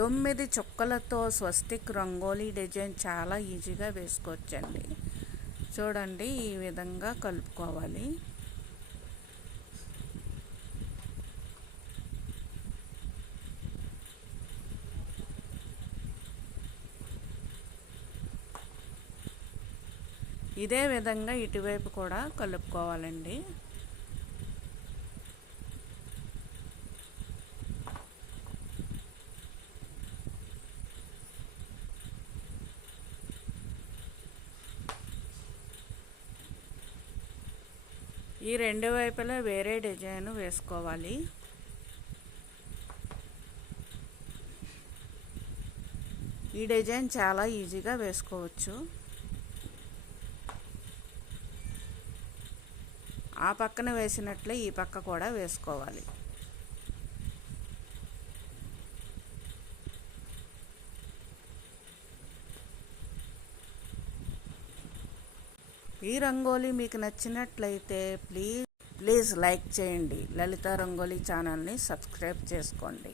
9 చుక్కలతో స్వస్తిక్ rangoli design చాలా ఈజీగా వేసుకోవచ్చండి. చూడండి, ఈ విధంగా కలుపుకోవాలి. ఇదే విధంగా ఇటువైపు కూడా కలుపుకోవాలండి. ఈ రెండు వైపులా వేరే డిజైన్ వేసుకోవాలి. ఈ డిజైన్ చాలా ఈజీగా వేసుకోవచ్చు. ఆ పక్కన వేసినట్లే ఈ పక్క కూడా వేసుకోవాలి. ఈ రంగోలీ మీకు నచ్చినట్లయితే ప్లీజ్ లైక్ చేయండి. లలిత రంగోలీ ఛానల్ని సబ్స్క్రైబ్ చేసుకోండి.